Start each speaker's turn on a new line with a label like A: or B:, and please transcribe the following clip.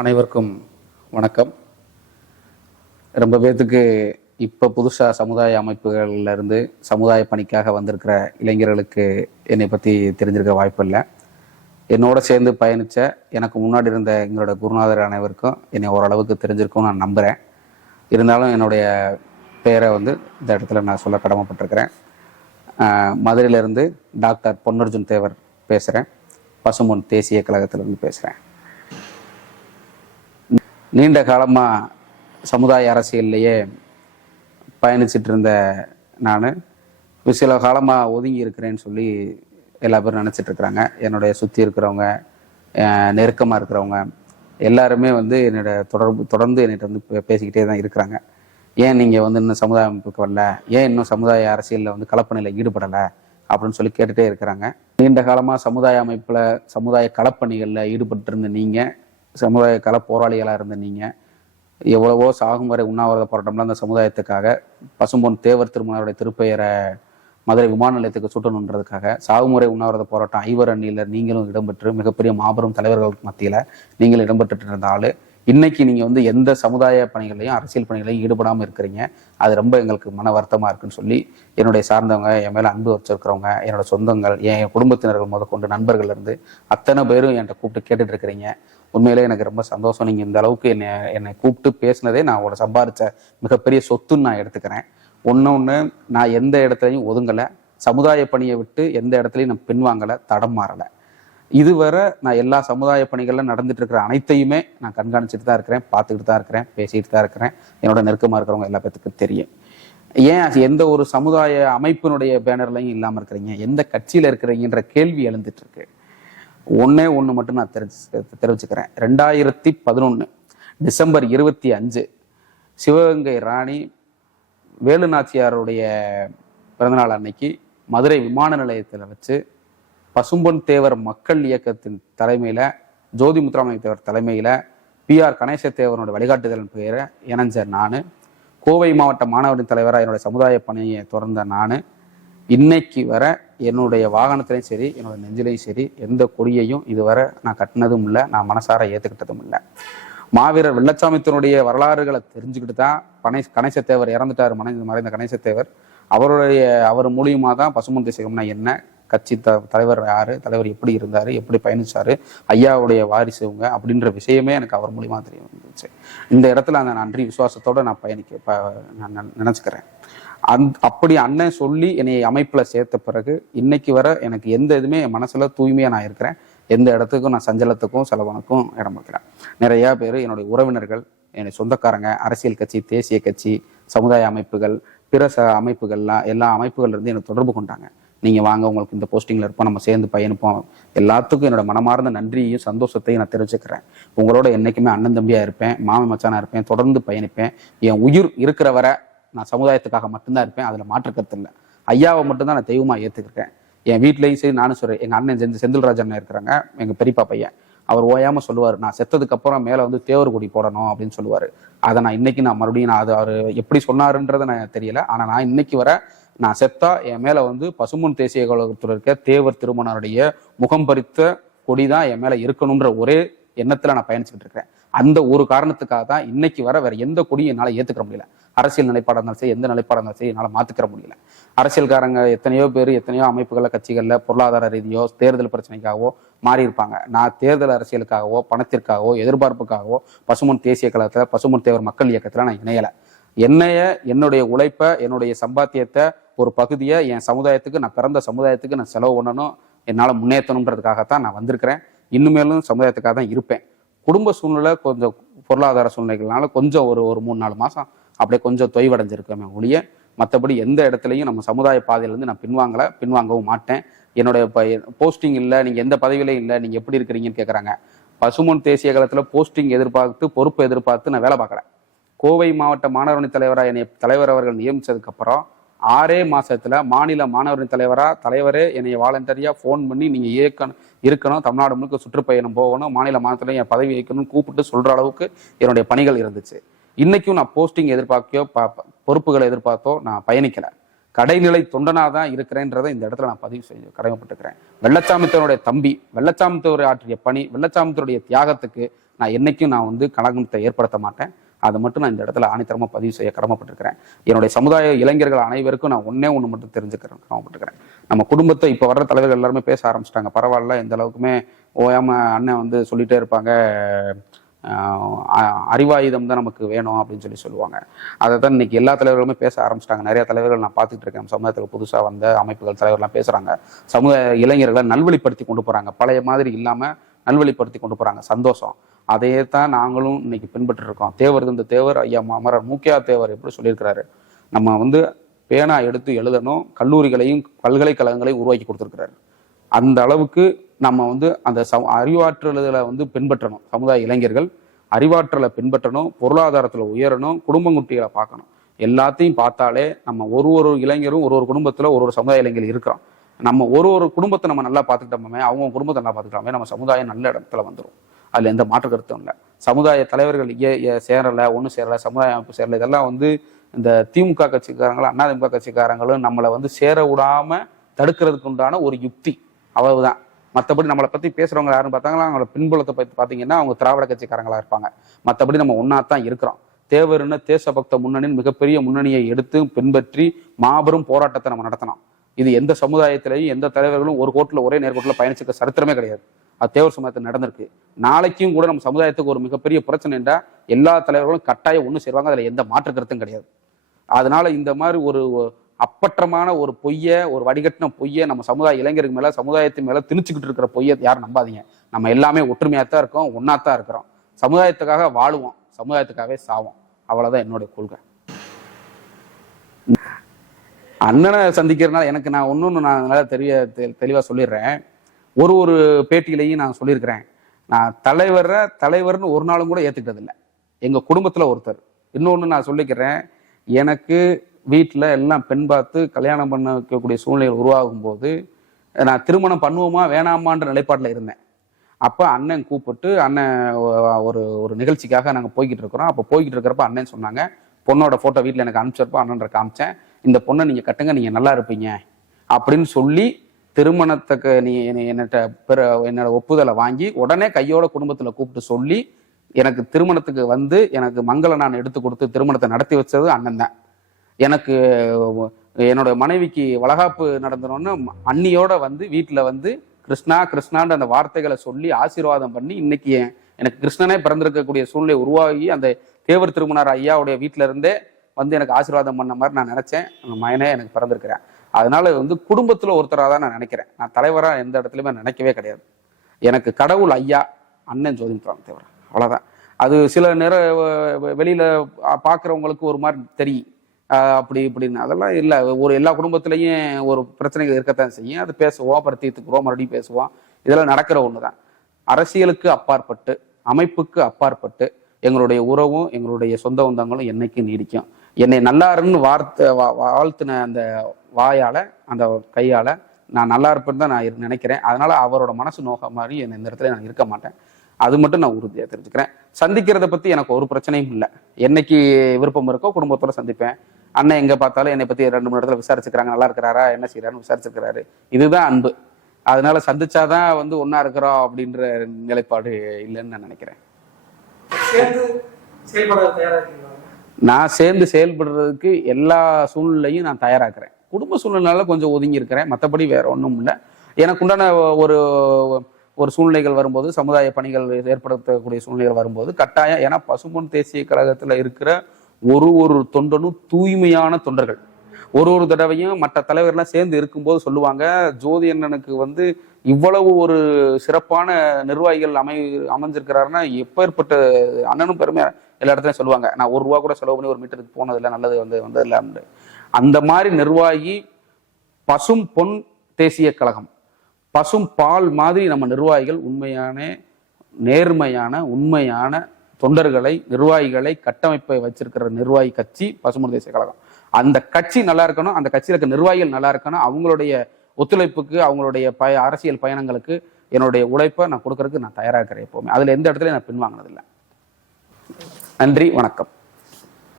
A: அனைவருக்கும் வணக்கம். ரொம்ப பேர்த்துக்கு இப்போ புதுசாக சமுதாய அமைப்புகள்லேருந்து சமுதாய பணிக்காக வந்திருக்கிற இளைஞர்களுக்கு என்னை பற்றி தெரிஞ்சிருக்க வாய்ப்பு இல்லை என்னோட சேர்ந்து பயணித்த எனக்கு முன்னாடி இருந்த எங்களோட குருநாதர் அனைவருக்கும் என்னை ஓரளவுக்கு தெரிஞ்சிருக்கும்னு நான் நம்புகிறேன் இருந்தாலும் என்னுடைய பெயரை வந்து இந்த இடத்துல நான் சொல்ல கடமைப்பட்டிருக்கிறேன். மதுரையிலேருந்து டாக்டர் பொன்னர்ஜுன் தேவர் பேசுகிறேன் பசும்பொன் தேசிய கழகத்திலேருந்து பேசுகிறேன் நீண்ட காலமாக சமுதாய அரசியல்லையே பயணிச்சிட்டு இருந்த நான் சில காலமாக ஒதுங்கி இருக்கிறேன்னு சொல்லி எல்லா பேரும் நினச்சிட்டு இருக்கிறாங்க என்னுடைய சுற்றி இருக்கிறவங்க நெருக்கமாக இருக்கிறவங்க எல்லாருமே வந்து என்னோட தொடர்பு தொடர்ந்து என்கிட்ட வந்து பே- பேசிக்கிட்டே தான் இருக்கிறாங்க. ஏன் நீங்கள் வந்து இன்னும் சமுதாய அமைப்புக்கு வரல? ஏன் இன்னும் சமுதாய அரசியலில் வந்து கலப்பணியில் ஈடுபடலை? அப்படின்னு சொல்லி கேட்டுகிட்டே இருக்கிறாங்க. நீண்ட காலமாக சமுதாய அமைப்பில் சமுதாய களப்பணிகளில் ஈடுபட்டு இருந்த நீங்கள் சமுதாய கள போராளிகளாக இருந்த நீங்கள் எவ்வளவோ சாகும் வரை உண்ணாவிரத போராட்டம்லாம் அந்த சமுதாயத்துக்காக பசும்பொன் தேவர் திருமணருடைய திருப்பெயரை மதுரை விமான நிலையத்துக்கு சுட்டணுன்றதுக்காக சாகுமுறை உண்ணாவிரத போராட்டம் ஐவர் அணியில் நீங்களும் இடம்பெற்று மிகப்பெரிய மாபெரும் தலைவர்களுக்கு மத்தியில் நீங்கள் இடம்பெற்று இருந்த ஆள். இன்னைக்கு நீங்க வந்து எந்த சமுதாய பணிகளையும் அரசியல் பணிகளையும் ஈடுபடாமல் இருக்கிறீங்க. அது ரொம்ப எங்களுக்கு மன வருத்தமா இருக்குன்னு சொல்லி என்னுடைய சார்ந்தவங்க என் மேல அன்பு வச்சிருக்கிறவங்க என்னோட சொந்தங்கள் என் குடும்பத்தினர்கள் முதற்கொண்டு நண்பர்கள் இருந்து அத்தனை பேரும் என்கிட்ட கூப்பிட்டு கேட்டுட்டு இருக்கிறீங்க. உண்மையிலே எனக்கு ரொம்ப சந்தோஷம். நீங்க இந்த அளவுக்கு என்னை என்னை கூப்பிட்டு பேசினதே நான் உங்களை சம்பாதிச்ச மிகப்பெரிய சொத்துன்னு நான் எடுத்துக்கிறேன். ஒன்று ஒன்று நான் எந்த இடத்துலையும் ஒதுங்கலை. சமுதாய பணியை விட்டு எந்த இடத்துலையும் நான் பின்வாங்கலை. தடம் மாறலை. இதுவரை நான் எல்லா சமுதாய பணிகளில் நடந்துட்டு இருக்கிற அனைத்தையுமே நான் கண்காணிச்சுட்டு தான் இருக்கிறேன் பார்த்துக்கிட்டு தான் இருக்கிறேன் பேசிக்கிட்டு தான் இருக்கிறேன். என்னோட நெருக்கமாக இருக்கிறவங்க எல்லா பேத்துக்கும் தெரியும். ஏன் எந்த ஒரு சமுதாய அமைப்பினுடைய பேனர்லையும் இல்லாமல் இருக்கிறீங்க? எந்த கட்சியில் இருக்கிறீங்கன்ற கேள்வி எழுந்துட்டு இருக்கு ஒன்னே ஒன்று மட்டும் நான் தெரிஞ்சு தெரிவிச்சுக்கிறேன். ரெண்டாயிரத்தி பதினொன்று டிசம்பர் இருபத்தி அஞ்சு சிவகங்கை ராணி வேலு நாச்சியாருடைய பிறந்தநாள் அன்னைக்கு மதுரை விமான நிலையத்தில் வச்சு பசும்பொன் தேவர் மக்கள் இயக்கத்தின் தலைமையில் ஜோதி முத்துராமலிங்க தேவர் தலைமையில் பி ஆர் கணேச தேவரோட வழிகாட்டுதலின் பெயரை இணைஞ்ச நான் கோவை மாவட்ட மாணவரின் தலைவராக என்னுடைய சமுதாய பணியை தொடர்ந்த நான் இன்னைக்கு வர என்னுடைய வாகனத்திலையும் சரி என்னோட நெஞ்சிலையும் சரி எந்த கொடியையும் இதுவரை நான் கட்டினதும் இல்லை நான் மனசார ஏற்றுக்கிட்டதும் இல்லை. மாவீரர் வெள்ளச்சாமித்தனுடைய வரலாறுகளை தெரிஞ்சுக்கிட்டு தான் பனை கணேசத்தேவர் இறந்துட்டார் மறைந்த மறைந்த கணேசத்தேவர் அவருடைய அவர் மூலியமாக தான் பசுமன் தேசியம்னா என்ன கட்சி த தலைவர் யார் தலைவர் எப்படி இருந்தார் எப்படி பயணிச்சார் ஐயாவுடைய வாரிசு இவங்க அப்படின்ற விஷயமே எனக்கு அவர் மூலிமா தெரிய வந்துச்சு. இந்த இடத்துல அந்த நன்றி விசுவாசத்தோடு நான் பயணிக்க நான் நினச்சிக்கிறேன். அந் அப்படி அண்ணன் சொல்லி என்னை அமைப்பில் சேர்த்த பிறகு இன்னைக்கு வர எனக்கு எந்த இதுவுமே என் மனசில் தூய்மையாக நான் இருக்கிறேன். எந்த இடத்துக்கும் நான் சஞ்சலத்துக்கும் செலவனுக்கும் இடம் வைக்கிறேன் நிறையா பேர் என்னுடைய உறவினர்கள் என்னுடைய சொந்தக்காரங்க அரசியல் கட்சி தேசிய கட்சி சமுதாய அமைப்புகள் பிற ச அமைப்புகள்லாம் எல்லா அமைப்புகள்லேருந்து என்னை எனக்கு தொடர்பு கொண்டாங்க. நீங்கள் வாங்க உங்களுக்கு இந்த போஸ்டிங்கில் இருப்போம் நம்ம சேர்ந்து பயணிப்போம். எல்லாத்துக்கும் என்னோட மனமார்ந்த நன்றியையும் சந்தோஷத்தையும் நான் தெரிஞ்சுக்கிறேன் உங்களோட என்றைக்குமே அண்ணன் தம்பியாக இருப்பேன் மாமன் மச்சானா இருப்பேன் தொடர்ந்து பயணிப்பேன். என் உயிர் இருக்கிற வரை நான் சமுதாயத்துக்காக மட்டும்தான் இருப்பேன் அதில் மாற்று இல்லை. ஐயாவை மட்டும்தான் நான் தெய்வமாக ஏற்றுக்கிறேன் என் வீட்லயும் சரி நானும் சொல்கிறேன் எங்கள் அண்ணன் செந்தில் செந்தில்ராஜ் அண்ணன் இருக்கிறாங்க எங்கள் பெரியப்பா பையன். அவர் ஓயாமல் சொல்லுவார் நான் செத்ததுக்கப்புறம் மேலே வந்து தேவர் கொடி போடணும் அப்படின்னு சொல்லுவார். அதை நான் இன்னைக்கு நான் மறுபடியும் நான் அது அவர் எப்படி சொன்னாருன்றதை நான் தெரியல. ஆனால் நான் இன்னைக்கு வர நான் செத்தா என் மேல வந்து பசும்பொன் தேசிய கழகத்தில் இருக்க தேவர் திருமணருடைய முகம் பறித்த கொடி தான் என் மேல இருக்கணும்ன்ற ஒரே எண்ணத்துல நான் பயணிச்சுட்டு இருக்கிறேன். அந்த ஒரு காரணத்துக்காக தான் இன்னைக்கு வர வேற எந்த கொடியும் என்னால ஏத்துக்கிற முடியல. அரசியல் நிலைப்பாடாக இருந்தாலும் சரி எந்த நிலைப்பாடாக இருந்தாலும் சரி என்னால மாத்திக்கிற முடியல. அரசியல்காரங்க எத்தனையோ பேர் எத்தனையோ அமைப்புகள கட்சிகள்ல பொருளாதார ரீதியோ தேர்தல் பிரச்சனைக்காகவோ மாறி இருப்பாங்க நான் தேர்தல் அரசியலுக்காகவோ பணத்திற்காகவோ எதிர்பார்ப்புக்காகவோ பசுமன் தேசிய கழகத்துல பசுமன் தேவர் மக்கள் இயக்கத்துல நான் இணையலை. என்னைய என்னுடைய உழைப்பை என்னுடைய சம்பாத்தியத்தை ஒரு பகுதியை என் சமுதாயத்துக்கு நான் பிறந்த சமுதாயத்துக்கு நான் செலவு பண்ணணும். என்னால் முன்னேற்றணுன்றதுக்காகத்தான் நான் வந்திருக்கிறேன். இன்னுமேலும் சமுதாயத்துக்காக தான் இருப்பேன். குடும்ப சூழ்நிலை கொஞ்சம் பொருளாதார சூழ்நிலைகள்னால கொஞ்சம் ஒரு ஒரு மூணு நாலு மாதம் அப்படியே கொஞ்சம் தொய்வடைஞ்சிருக்கேன் ஒழிய மற்றபடி எந்த இடத்துலையும் நம்ம சமுதாய பாதையிலேருந்து நான் பின்வாங்கலை பின்வாங்கவும் மாட்டேன். என்னுடைய போஸ்டிங் இல்லை நீங்கள் எந்த பதவியிலையும் இல்லை நீங்கள் எப்படி இருக்கிறீங்கன்னு கேட்குறாங்க பசுமன் தேசிய காலத்தில் போஸ்டிங் எதிர்பார்த்து பொறுப்பு எதிர்பார்த்து நான் வேலை பார்க்குறேன். கோவை மாவட்ட மாணவரணி தலைவராக என்னை தலைவர் அவர்கள் நியமிச்சதுக்கு அப்புறம் ஆறே மாதத்தில் மாநில மாணவரணி தலைவராக தலைவரே என்னை வாலண்டரியாக ஃபோன் பண்ணி நீங்கள் இயக்கணும் இருக்கணும் தமிழ்நாடு முழுக்க சுற்றுப்பயணம் போகணும் மாநில மாநிலத்தில் என் பதவி வைக்கணும்னு கூப்பிட்டு சொல்கிற அளவுக்கு என்னுடைய பணிகள் இருந்துச்சு. இன்றைக்கும் நான் போஸ்டிங் எதிர்பார்க்கையோ ப- பொறுப்புகளை எதிர்பார்த்தோ நான் பயணிக்கலை. கடைநிலை தொண்டனா தான் இருக்கிறேன்றதை இந்த இடத்துல நான் பதிவு செய்ய கடமைப்பட்டுக்கிறேன் வெள்ளச்சாமித்தனுடைய தம்பி வெள்ளச்சாமித்தவர் ஆற்றிய பணி வெள்ளச்சாமித்தருடைய தியாகத்துக்கு நான் என்னைக்கும் நான் வந்து கணக்கத்தை ஏற்படுத்த மாட்டேன். அதை மட்டும் நான் இந்த இடத்துல ஆணித்தரமாக பதிவு செய்ய கடமைப்பட்டிருக்கிறேன். என்னுடைய சமுதாய இளைஞர்கள் அனைவருக்கும் நான் ஒன்றே ஒன்று மட்டும் தெரிஞ்சுக்கிறேன் கடமைப்பட்டிருக்கிறேன். நம்ம குடும்பத்தை இப்போ வர்ற தலைவர்கள் எல்லாருமே பேச ஆரம்பிச்சிட்டாங்க. பரவாயில்ல எந்த அளவுக்குமே ஓயாம அண்ணன் வந்து சொல்லிட்டே இருப்பாங்க. அறிவாயுதம் தான் நமக்கு வேணும் அப்படின்னு சொல்லி சொல்லுவாங்க. அதை தான் இன்னைக்கு எல்லா தலைவர்களுமே பேச ஆரம்பிச்சிட்டாங்க. நிறைய தலைவர்கள் நான் பார்த்துட்டு இருக்கேன் சமுதாயத்தில் புதுசாக வந்த அமைப்புகள் தலைவர்லாம் பேசுகிறாங்க சமுதாய இளைஞர்களை நல்வழிப்படுத்தி கொண்டு போகிறாங்க பழைய மாதிரி இல்லாமல் நல்வழிப்படுத்தி கொண்டு போகிறாங்க சந்தோஷம். அதையே தான் நாங்களும் இன்னைக்கு பின்பற்றிருக்கோம். தேவர் இந்த தேவர் ஐயா அமரர் மூக்கியா தேவர் எப்படி சொல்லியிருக்கிறாரு? நம்ம வந்து பேனா எடுத்து எழுதணும் கல்லூரிகளையும் பல்கலைக்கழகங்களையும் உருவாக்கி கொடுத்துருக்கிறாரு. அந்த அளவுக்கு நம்ம வந்து அந்த சம அறிவாற்றலை வந்து பின்பற்றணும். சமுதாய இளைஞர்கள் அறிவாற்றலை பின்பற்றணும் பொருளாதாரத்தில் உயரணும் குடும்பங்குட்டிகளை பார்க்கணும். எல்லாத்தையும் பார்த்தாலே நம்ம ஒரு ஒரு இளைஞரும் ஒரு ஒரு குடும்பத்தில் ஒரு ஒரு சமுதாய இளைஞர் இருக்கிறோம். நம்ம ஒரு ஒரு குடும்பத்தை நம்ம நல்லா பார்த்துக்கிட்டோமே அவங்க குடும்பத்தை நல்லா பார்த்துக்கிட்டோமே நம்ம சமுதாயம் நல்ல இடத்துல வந்துடும் அதில் எந்த மாற்று கருத்தும் இல்லை. சமுதாய தலைவர்கள் ஏ சேரலை ஒன்றும் சேரலை சமுதாய அமைப்பு சேரலை இதெல்லாம் வந்து இந்த திமுக கட்சிக்காரங்களும் அதிமுக கட்சிக்காரங்களும் நம்மளை வந்து சேர விடாமல் தடுக்கிறதுக்கு உண்டான ஒரு யுக்தி. அவ்வளவுதான். மற்றபடி நம்மளை பற்றி பேசுறவங்க யாருன்னு பார்த்தாங்களா? அவங்களோட பின்புலத்தை பற்றி பார்த்தீங்கன்னா அவங்க திராவிட கட்சிக்காரங்களாக இருப்பாங்க. மற்றபடி நம்ம ஒன்றா தான் இருக்கிறோம். தேவருன்னு தேசபக்த முன்னணியின் மிகப்பெரிய முன்னணியை எடுத்து பின்பற்றி மாபெரும் போராட்டத்தை நம்ம நடத்தணும். இது எந்த சமுதாயத்திலையும் எந்த தலைவர்களும் ஒரு கோட்டில் ஒரே நேர்கோட்டில் பயணிச்சிருக்க சரித்திரமே கிடையாது. அது தேவர் சமுதாயத்தில் நடந்திருக்கு. நாளைக்கும் கூட நம்ம சமுதாயத்துக்கு ஒரு மிகப்பெரிய பிரச்சனை என்றால் எல்லா தலைவர்களும் கட்டாயம் ஒன்று சேருவாங்க. அதில் எந்த மாற்று கருத்தும் கிடையாது. அதனால இந்த மாதிரி ஒரு அப்பற்றமான ஒரு பொய்யை ஒரு வடிகட்டின பொய்யை நம்ம சமுதாய இளைஞருக்கு மேலே சமுதாயத்து மேலே திணிச்சுக்கிட்டு இருக்கிற பொய்யை யாரும் நம்பாதீங்க. நம்ம எல்லாமே ஒற்றுமையாக தான் இருக்கோம் ஒன்றா தான் இருக்கிறோம். சமுதாயத்துக்காக வாழுவோம் சமுதாயத்துக்காகவே சாவோம். அவ்வளோதான் என்னுடைய கொள்கை. அண்ணனை சந்திக்கிறதுனால எனக்கு நான் ஒன்னொன்னு நான் நல்லா தெரிய தெளிவா சொல்லிடுறேன். ஒரு ஒரு பேட்டியிலையும் நான் சொல்லியிருக்கிறேன். நான் தலைவரை தலைவர்னு ஒரு நாளும் கூட ஏத்துக்கிட்டது இல்லை. எங்க குடும்பத்துல ஒருத்தர். இன்னொன்னு நான் சொல்லிக்கிறேன். எனக்கு வீட்டில் எல்லாம் பெண் பார்த்து கல்யாணம் பண்ண வைக்கக்கூடிய சூழ்நிலை உருவாகும் போது நான் திருமணம் பண்ணுவோமா வேணாமான்ற நிலைப்பாட்டில் இருந்தேன். அப்போ அண்ணன் கூப்பிட்டு அண்ணன் ஒரு ஒரு நிகழ்ச்சிக்காக நாங்கள் போய்கிட்டு இருக்கிறோம். அப்போ போய்கிட்டு இருக்கிறப்ப அண்ணன் சொன்னாங்க பொண்ணோட ஃபோட்டோ வீட்டில் எனக்கு அனுப்பிச்சிருப்போம் அண்ணன்ற காமிச்சேன். இந்த பொண்ணை நீங்கள் கட்டுங்க நீங்கள் நல்லா இருப்பீங்க அப்படின்னு சொல்லி திருமணத்துக்கு நீ என்னை- என்னட்ட பிற என்னோட ஒப்புதலை வாங்கி உடனே கையோட குடும்பத்தில் கூப்பிட்டு சொல்லி எனக்கு திருமணத்துக்கு வந்து எனக்கு மங்கள நான் எடுத்து கொடுத்து திருமணத்தை நடத்தி வச்சது அண்ணன் தான். எனக்கு என்னோட மனைவிக்கு வளகாப்பு நடந்தனோன்னு அண்ணியோட வந்து வீட்டில் வந்து கிருஷ்ணா கிருஷ்ணான்ற அந்த வார்த்தைகளை சொல்லி ஆசீர்வாதம் பண்ணி இன்னைக்கு எனக்கு கிருஷ்ணனே பிறந்திருக்கக்கூடிய சூழ்நிலை உருவாகி அந்த தேவர் திருமணர் ஐயாவுடைய வீட்டில இருந்தே வந்து எனக்கு ஆசீர்வாதம் பண்ண மாதிரி நான் நினைச்சேன். அந்த எனக்கு பிறந்திருக்கிறேன் அதனால வந்து குடும்பத்தில் ஒருத்தராக தான் நான் நினைக்கிறேன். நான் தலைவராக எந்த இடத்துலையுமே நினைக்கவே கிடையாது. எனக்கு கடவுள் ஐயா அண்ணன் ஜோதிமுத்துராம் தேவர். அவ்வளோதான் அது சில நேரம் வெளியில் பார்க்குறவங்களுக்கு ஒரு மாதிரி தெரியும். அப்படி இப்படின்னு. அதெல்லாம் இல்லை. ஒரு எல்லா குடும்பத்துலேயும் ஒரு பிரச்சனைகள் இருக்கத்தான் செய்யும். அது பேசுவோம் அப்புறம் தீர்த்துக்குவோம் மறுபடியும் பேசுவோம். இதெல்லாம் நடக்கிற ஒன்று தான் அரசியலுக்கு அப்பாற்பட்டு அமைப்புக்கு அப்பாற்பட்டு எங்களுடைய உறவும் எங்களுடைய சொந்த பந்தங்களும் என்னைக்கும் நீடிக்கும். என்னை நல்லாருன்னு வார்த்தை வா- வாழ்த்தின அந்த வாயால அந்த கையால நான் நல்லா இருப்பேன்னு தான் நான் நினைக்கிறேன். அதனால அவரோட மனசு நோக மாதிரி என்னை இந்த இடத்துல நான் இருக்க மாட்டேன். அது மட்டும் நான் உறுதியாக தெரிஞ்சுக்கிறேன். சந்திக்கிறத பத்தி எனக்கு ஒரு பிரச்சனையும் இல்லை. என்னைக்கு விருப்பம் இருக்கோ குடும்பத்தோட சந்திப்பேன். அண்ணன் எங்க பார்த்தாலும் என்னை பத்தி ரெண்டு மூணு இடத்துல விசாரிச்சுக்கிறாங்க. நல்லா இருக்கிறாரா? என்ன செய்கிறாருன்னு விசாரிச்சிருக்கிறாரு இதுதான் அன்பு. அதனால சந்திச்சாதான் வந்து ஒன்றா இருக்கிறோம் அப்படின்ற நிலைப்பாடு இல்லைன்னு நான் நினைக்கிறேன். நான் சேர்ந்து செயல்படுறதுக்கு எல்லா சூழ்நிலையும் நான் தயாராக்குறேன். குடும்ப சூழ்நிலையால கொஞ்சம் ஒதுங்கி இருக்கிறேன் மற்றபடி வேற ஒன்றும் இல்லை. எனக்கு உண்டான ஒரு ஒரு சூழ்நிலைகள் வரும்போது சமுதாய பணிகள் ஏற்படுத்தக்கூடிய சூழ்நிலைகள் வரும்போது கட்டாயம் ஏன்னா பசும்பொன் தேசிய கழகத்தில் இருக்கிற ஒரு ஒரு தொண்டனும் தூய்மையான தொண்டர்கள். ஒரு ஒரு தடவையும் மற்ற தலைவர்லாம் சேர்ந்து இருக்கும்போது சொல்லுவாங்க ஜோதி அண்ணனுக்கு வந்து இவ்வளவு ஒரு சிறப்பான நிர்வாகிகள் அமை அமைஞ்சிருக்கிறாருன்னா எப்பேற்பட்ட அண்ணனும் பெருமையாக எல்லா இடத்துலையும் சொல்லுவாங்க. நான் ஒரு ரூபா கூட செலவு பண்ணி ஒரு மீட்டருக்கு போனதில்லை நல்லது வந்து வந்ததில்லை அந்த மாதிரி நிர்வாகி பசும் பொன் தேசிய கழகம். பசும் பால் மாதிரி நம்ம நிர்வாகிகள் உண்மையான நேர்மையான உண்மையான தொண்டர்களை நிர்வாகிகளை கட்டமைப்பை வச்சிருக்கிற நிர்வாகி கட்சி பசுமன் தேசிய கழகம். அந்த கட்சி நல்லா இருக்கணும் அந்த கட்சியில் இருக்க நிர்வாகிகள் நல்லா இருக்கணும் அவங்களுடைய ஒத்துழைப்புக்கு அவங்களுடைய பய அரசியல் பயணங்களுக்கு என்னுடைய உழைப்பை நான் கொடுக்கறதுக்கு நான் தயாராக இருக்கிறேன் எப்பவுமே. அதில் எந்த இடத்துலையும் நான் பின்வாங்கினதில்லை. நன்றி வணக்கம்.